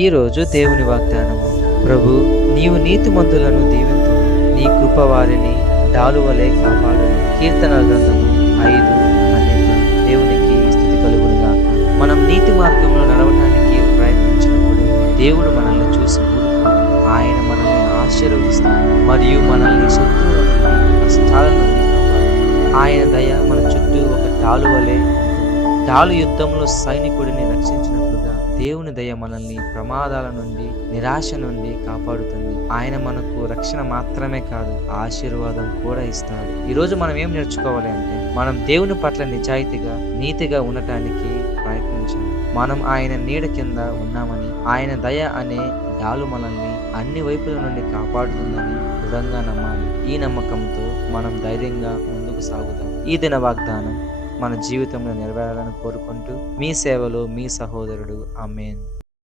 ఈరోజు దేవుని వాగ్దానము. ప్రభు, నీవు నీతిమంతులను దీవింతు, నీ కృప వారిని డాలువలే కాపాడు. కీర్తనల గ్రంథము 5:12. దేవునికి స్తుతి కలుగునుగాక. మనం నీతి మార్గంలో నడవటానికి ప్రయత్నించినప్పుడు దేవుడు మనల్ని చూసి ఊరుకోడు. ఆయన మనల్ని ఆశీర్వదిస్తాడు మరియు మనల్ని శత్రువుల నుండి, కష్టాల నుండి కాపాడు. ఆయన దయ మన చుట్టూ ఒక డాలు వలె ఉంటుంది. డాలు యుద్ధంలో సైనికుడిని రక్షించినట్లుగా దేవుని దయ మనల్ని ప్రమాదాల నుండి, నిరాశ నుండి కాపాడుతుంది. ఆయన మనకు రక్షణ మాత్రమే కాదు, ఆశీర్వాదం కూడా ఇస్తాడు. ఈరోజు మనం ఏం నేర్చుకోవాలి అంటే, మనం దేవుని పట్ల నిజాయితీగా, నీతిగా ఉండటానికి ప్రయత్నించాలి. మనం ఆయన నీడ కింద ఉన్నామని, ఆయన దయ అనే డాలు మనల్ని అన్ని వైపుల నుండి కాపాడుతుందని దృఢంగా నమ్మాలి. ఈ నమ్మకంతో మనం ధైర్యంగా ముందుకు సాగుతాం. ఈ దిన వాగ్దానం మన జీవితంలో నెరవేరాలని కోరుకుంటూ, మీ సేవలో మీ సహోదరుడు. ఆమేన్.